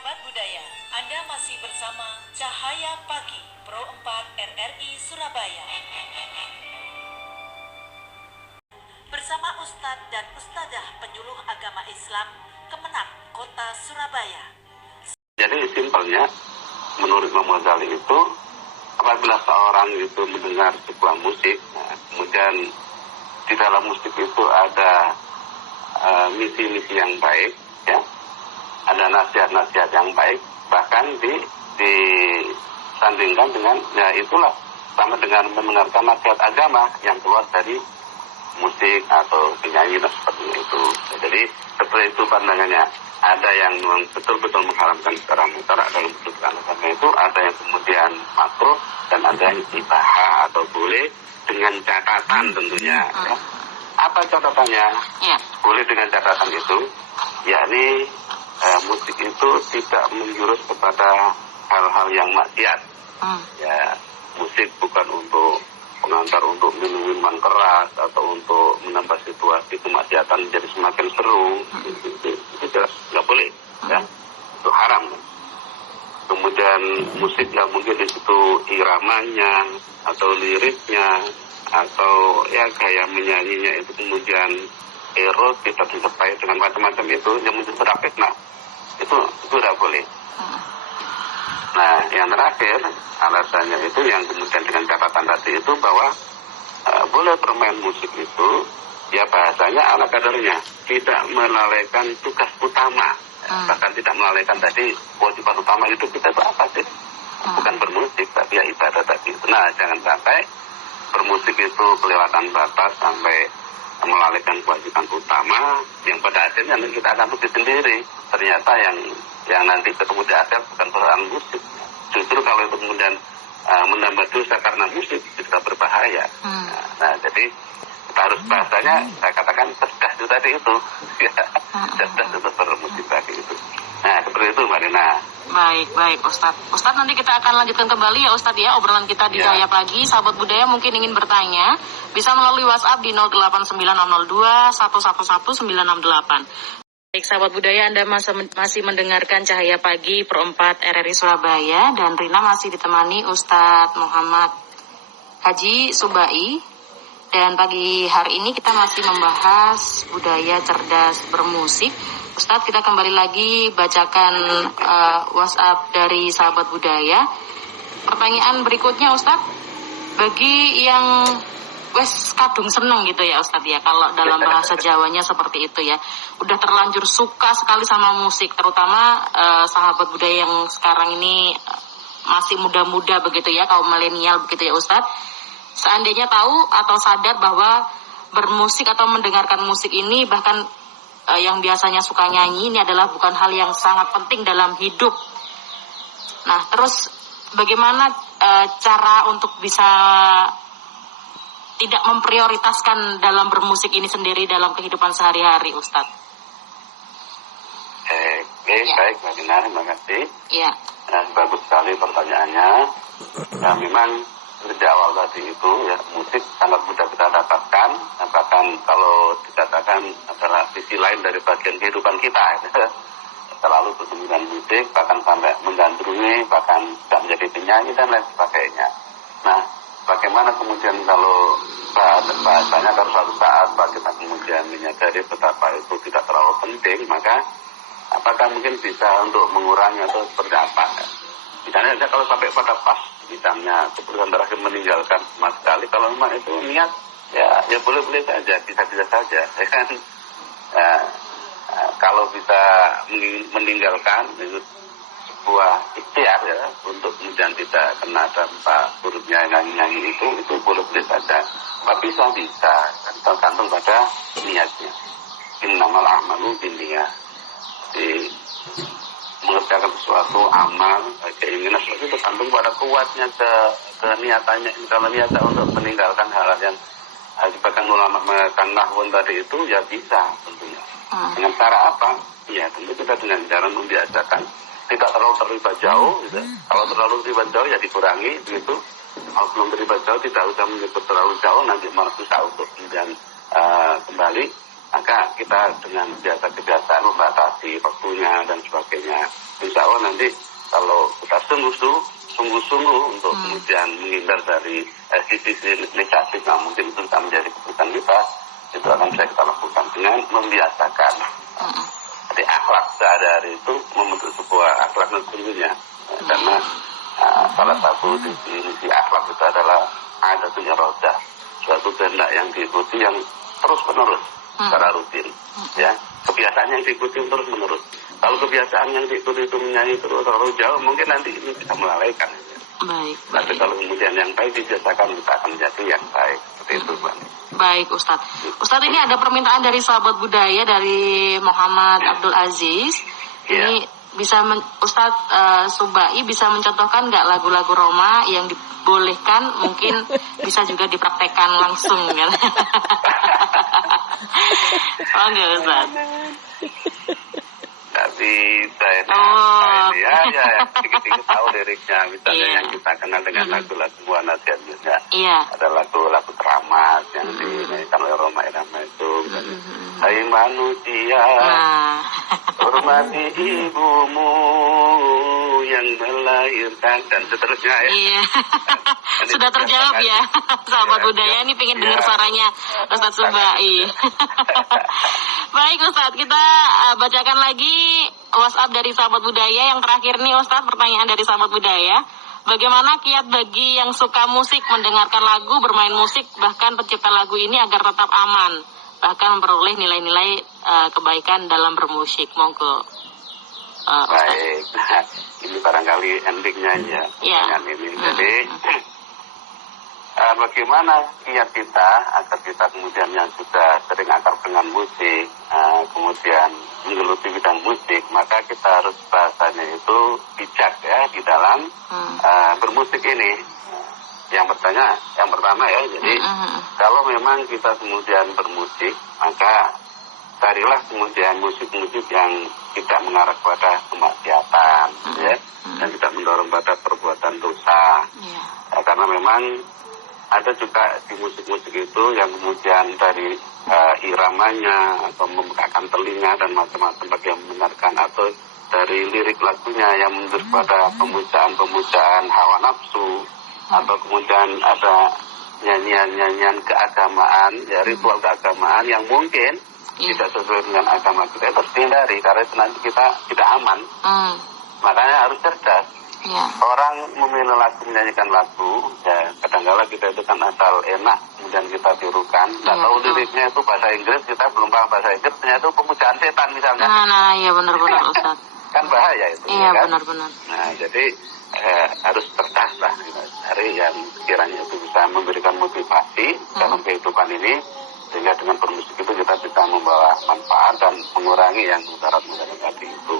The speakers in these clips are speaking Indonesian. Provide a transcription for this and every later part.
Sahabat budaya, Anda masih bersama Cahaya Pagi, Pro 4 RRI Surabaya. Bersama Ustadz dan Ustadzah penyuluh agama Islam Kemenang Kota Surabaya. Jadi simpelnya, menurut Imam Ghazali itu, apabila seorang itu mendengar sebuah musik, kemudian di dalam musik itu ada misi-misi yang baik, ya, ada nasihat-nasihat yang baik, bahkan disandingkan dengan, ya itulah sama dengan mendengarkan nasihat agama yang keluar dari musik atau penyanyi dan seperti itu. Jadi seperti itu pandangannya. Ada yang betul-betul mengharamkan secara mutlak dalam bentuk agama itu, ada yang kemudian makruh dan ada yang ibaha atau boleh dengan catatan tentunya. Ya. Apa catatannya? Ya. Boleh dengan catatan itu, yakni musik itu tidak menjurus kepada hal-hal yang maksiat. Ya, musik bukan untuk pengantar untuk minuman keras atau untuk menambah situasi kemaksiatan jadi semakin seru. Itu jelas nggak boleh, ya, itu haram. Kemudian musik yang mungkin di situ iramanya atau liriknya atau ya gaya menyanyinya itu kemudian erotik atau disertai dengan macam-macam itu yang menciptakan fitnah, itu tidak boleh. Nah, yang terakhir alasannya itu yang kemudian dengan catatan tadi itu bahwa boleh bermain musik itu ya bahasanya ala kadarnya, tidak melalaikan tugas utama, bahkan tidak melalaikan tadi kewajiban utama itu kita itu apa sih? Bukan bermusik tapi ya ibadah tadi. Nah, jangan sampai bermusik itu kelewatan batas sampai melalaikan kewajiban utama yang pada akhirnya kita akan rugi sendiri. Ternyata yang nanti ketemu di akhir bukan persoalan musik. Justru kalau itu kemudian menambah dosa karena musik juga berbahaya. Nah, jadi kita harus bahasanya, saya katakan cerdas itu tadi itu. Cerdas untuk bermusik tadi itu. Nah, seperti itu Mbak Rina. Baik Ustadz. Ustadz, nanti kita akan lanjutkan kembali ya Ustadz ya obrolan kita di Cahaya Pagi. Sahabat budaya mungkin ingin bertanya, bisa melalui WhatsApp di 089002 111 968. Baik sahabat budaya, Anda masih mendengarkan Cahaya Pagi Pro 4 RRI Surabaya dan Rina masih ditemani Ustadz Muhammad Haji Subai. Dan pagi hari ini kita masih membahas budaya cerdas bermusik. Ustadz, kita kembali lagi bacakan WhatsApp dari sahabat budaya. Pertanyaan berikutnya Ustadz, bagi yang wes kadung seneng gitu ya Ustadz ya, kalau dalam bahasa Jawanya seperti itu ya, udah terlanjur suka sekali sama musik, terutama sahabat budaya yang sekarang ini masih muda-muda begitu ya, kaum milenial begitu ya Ustadz. Seandainya tahu atau sadar bahwa bermusik atau mendengarkan musik ini bahkan yang biasanya suka nyanyi ini adalah bukan hal yang sangat penting dalam hidup. Nah, terus bagaimana cara untuk bisa tidak memprioritaskan dalam bermusik ini sendiri dalam kehidupan sehari-hari, Ustadz? Baik, Mbak Dina, terima kasih. Ya. Bagus sekali pertanyaannya. Nah, memang sejak awal tadi itu ya musik sangat mudah kita dapatkan, bahkan kalau dikatakan adalah sisi lain dari bagian kehidupan kita. Selalu bertemu dengan musik, bahkan sampai menggandrungi, bahkan tidak menjadi penyanyi dan lain sebagainya. Nah, bagaimana kemudian kalau bahasanya kalau suatu saat kita kemudian menyadari betapa itu tidak terlalu penting, maka apakah mungkin bisa untuk mengurangi atau seperti apa? Misalnya saja kalau sampai pada pas misalnya keputusan terakhir meninggalkan sama sekali, kalau memang itu niat ya boleh-boleh saja, bisa-bisa saja, ya kan? Kalau bisa meninggalkan itu sebuah ikhtiar ya untuk kemudian tidak kena dampak buruknya nyanyi-nyanyi itu boleh-boleh saja. Tapi bisa tergantung pada niatnya. Innamal a'malu binniyat. Mengerjakan sesuatu amal, keinginan sesuatu itu tergantung pada kuatnya keniatannya. Kalau niatnya untuk meninggalkan hal yang sebagian ulama mengatakan nahwun tadi itu ya bisa tentunya. Dengan cara apa? Ya tentu kita dengan cara membiasakan tidak terlalu terlibat jauh. Gitu. Kalau terlalu terlibat jauh ya dikurangi begitu. Kalau belum terlibat jauh tidak usah menyebut terlalu jauh, nanti malah susah untuk kemudian kembali. Maka kita dengan biasa kebiasaan membatasi waktunya dan sebagainya, insya bahwa nanti kalau kita sungguh-sungguh untuk kemudian menghindar dari sisi negatif, nah mungkin itu akan menjadi keputusan kita, itu akan bisa kita lakukan dengan membiasakan. Jadi akhlak sehari-hari itu membentuk sebuah akhlak sesungguhnya, karena salah satu definisi akhlak itu adalah ada tujuh roda, suatu kehendak yang diikuti yang terus menerus secara rutin, ya kebiasaan yang diikuti terus menerus. Kalau kebiasaan yang diikuti itu menyanyi terlalu jauh, mungkin nanti ini bisa melalaikan. Baik. Tapi kalau kemudian yang baik dibiasakan, kita akan menjadi yang baik. Seperti itu, Mbak. Baik, Ustadz. Ustadz, ini ada permintaan dari sahabat budaya dari Muhammad Abdul Aziz. Ini bisa Ustadz Subai bisa mencontohkan nggak lagu-lagu Roma yang dibolehkan, mungkin bisa juga dipraktekkan langsung kan? Oh enggak, Ustadz. Tapi saya ya sedikit tahu liriknya, misalnya yang kita kenal dengan lagu-lagu buah nasihat juga. Ada lagu-lagu keramat yang dinyanyikan oleh Roma Irama itu. Hai manusia, hormati ibumu yang melahirkan, dan seterusnya ya. Iya. Sudah terjawab ya, sahabat budaya ini pengen dengar suaranya Ustadz Subai. Baik Ustadz, kita bacakan lagi WhatsApp dari sahabat budaya yang terakhir nih Ustadz, pertanyaan dari sahabat budaya. Bagaimana kiat bagi yang suka musik mendengarkan lagu, bermain musik, bahkan pencipta lagu ini agar tetap aman, bahkan memperoleh nilai-nilai kebaikan dalam bermusik? Monggo. Baik, ini barangkali endingnya ya. Dengan ini. Jadi bagaimana kiat kita agar kita kemudian yang sudah sering akrab dengan musik, kemudian menggeluti bidang musik, maka kita harus bahasanya itu bijak ya di dalam bermusik ini. Yang pertama ya, jadi kalau memang kita kemudian bermusik, maka carilah kemudian musik-musik yang tidak mengarah kepada kemaksiatan, ya, dan tidak mendorong pada perbuatan dosa. Karena memang ada juga di musik-musik itu yang kemudian dari iramanya atau memekakan telinga dan macam-macam bagi yang mendengarkan, atau dari lirik lagunya yang menurut pada pemujaan hawa nafsu, atau kemudian ada nyanyian keagamaan, ya ritual keagamaan yang mungkin tidak sesuai dengan agama kita, harus dihindari karena itu nanti kita tidak aman. Makanya harus cerdas. Orang memilih lagu, menyanyikan lagu, ya kadang-kadang kita itu kan asal enak, kemudian kita tirukan, nggak tahu liriknya itu bahasa Inggris, kita belum paham bahasa Inggris, ternyata itu pemujaan setan misalnya. Iya benar-benar Ustaz. Kan bahaya itu. Iya kan? benar-benar. Nah jadi harus cerdas lah, cari yang kiranya itu bisa memberikan motivasi dalam kehidupan ini, sehingga dengan bermusik itu kita bisa membawa manfaat dan mengurangi yang mudarat-mudarat tadi itu.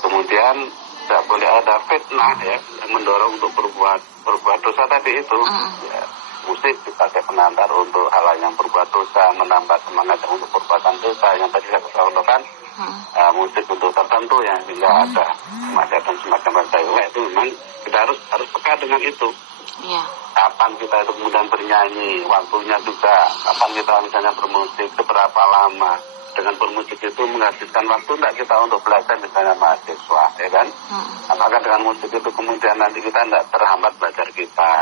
Kemudian tidak boleh ada fitnah ya yang mendorong untuk berbuat dosa tadi itu. Ya, musik dipakai pengantar untuk hal yang berbuat dosa, menambah semangat untuk perbuatan dosa yang tadi saya katakan. Musik untuk tertentu yang sehingga ada kemaksiatan semacam bahasa itu memang kita harus peka dengan itu. Kapan kita itu kemudian bernyanyi, waktunya juga, kapan kita misalnya bermusik, seberapa lama. Dengan bermusik itu menghabiskan waktu tidak kita untuk belajar misalnya mahasiswa, ya kan? Apakah dengan musik itu kemudian nanti kita tidak terhambat belajar kita,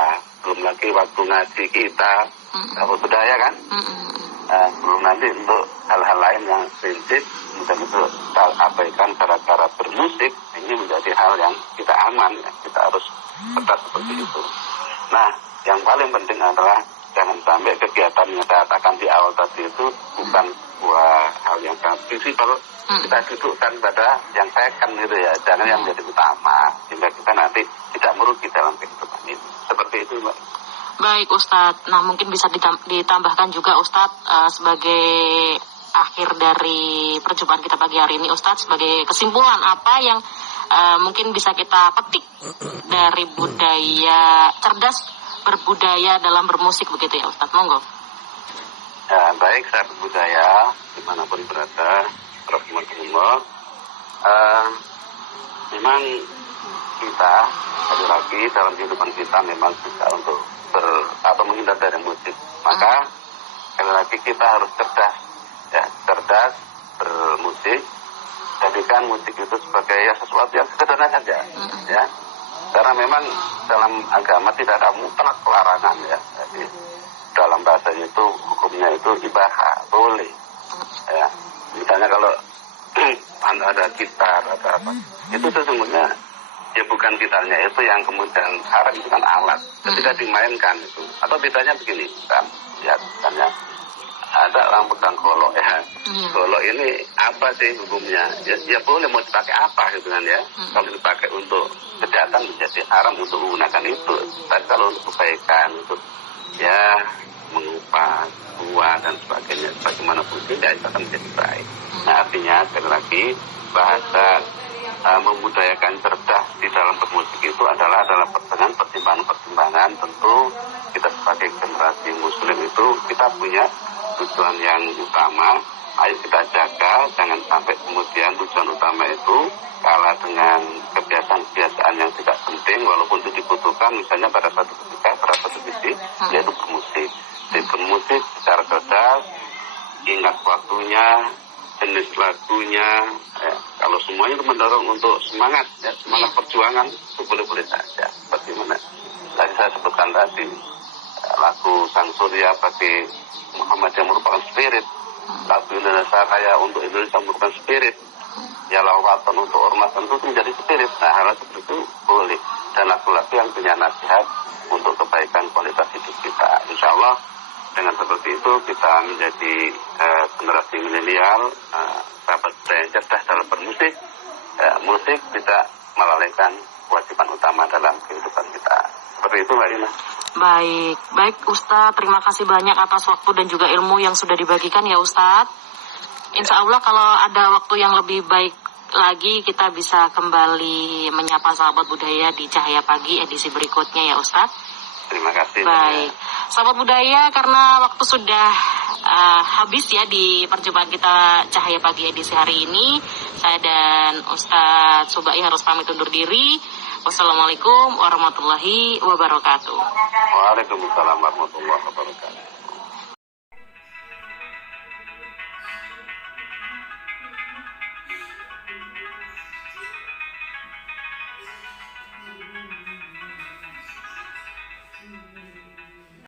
belum lagi waktu ngaji kita, budaya kan? Belum nanti untuk hal-hal lain yang prinsip, kemudian itu kita abaikan cara-cara bermusik, ini menjadi hal yang kita aman, ya. Kita harus tetap seperti itu. Nah, yang paling penting adalah jangan sampai kegiatan yang saya katakan di awal tadi itu bukan sebuah hal yang sangat prinsipal. Kita dudukkan pada yang second gitu ya, jangan yang menjadi utama, sehingga kita nanti tidak merugi dalam kehidupan ini. Seperti itu, Mbak. Baik Ustadz, nah mungkin bisa ditambahkan juga Ustadz sebagai akhir dari perjumpaan kita pagi hari ini Ustadz, sebagai kesimpulan apa yang mungkin bisa kita petik dari budaya cerdas berbudaya dalam bermusik begitu ya Ustadz, monggo. Ya, baik sahabat budaya dimanapun berada, rahmatullah. Memang kita lagi dalam kehidupan kita memang bisa untuk menghindar dari musik. Maka sekali lagi kita harus cerdas, ya cerdas bermusik, jadikan musik itu sebagai ya sesuatu yang sederhana saja, ya. Karena memang dalam agama tidak ada mutlak larangan, ya. Jadi dalam bahasanya itu hukumnya itu ibaha, boleh. Ya. Misalnya kalau ada gitar atau apa, itu sesungguhnya ya bukan gitarnya itu yang kemudian haram, itu kan alat. Ketika dimainkan itu, atau bedanya begini, kan? Ya, misalnya ada orang pegang golok, ya. Golok ini apa sih hukumnya? Ya boleh mau dipakai apa gitu kan, ya. Kalau dipakai untuk kejahatan menjadi haram untuk menggunakan itu. Tapi kalau untuk kebaikan, untuk ya mengupas, buah dan sebagainya, bagaimana pun tidak, itu akan menjadi baik. Nah, artinya sekali lagi bahasa membudayakan cerdas di dalam bermusik itu adalah dengan pertimbangan-pertimbangan. Tentu kita sebagai generasi muslim itu kita punya tujuan yang utama. Ayo kita jaga, jangan sampai kemudian tujuan utama itu kalah dengan kebiasaan-kebiasaan yang tidak penting, walaupun itu dibutuhkan misalnya pada satu ketika, pada satu titik, yaitu bermusik. Jadi bermusik secara cerdas, ingat waktunya, jenis lagunya, ya. Kalau semuanya itu mendorong untuk semangat, ya, semangat perjuangan, itu boleh-boleh saja. Seperti mana tadi saya sebutkan tadi, lagu Sang Surya bagi Muhammad yang merupakan spirit, lagu Indonesia Raya untuk Indonesia merupakan spirit, ya lawatan untuk ormas tentu menjadi spirit. Nah, hal seperti itu boleh, dan lagu-lagu yang punya nasihat untuk kebaikan kualitas hidup kita. Insya Allah dengan seperti itu kita menjadi generasi milenial, sahabat yang cerdas dalam bermusik. Musik tidak melalaikan kewajiban utama dalam kehidupan kita. Seperti itu, Mbak Ina. Baik Ustadz, terima kasih banyak atas waktu dan juga ilmu yang sudah dibagikan ya Ustadz. Insya Allah kalau ada waktu yang lebih baik lagi kita bisa kembali menyapa sahabat budaya di Cahaya Pagi edisi berikutnya ya Ustadz. Terima kasih. Baik, sahabat budaya, karena waktu sudah habis ya di perjumpaan kita Cahaya Pagi edisi hari ini, saya dan Ustadz Subai harus pamit undur diri. Wassalamualaikum warahmatullahi wabarakatuh. Waalaikumsalam warahmatullahi wabarakatuh.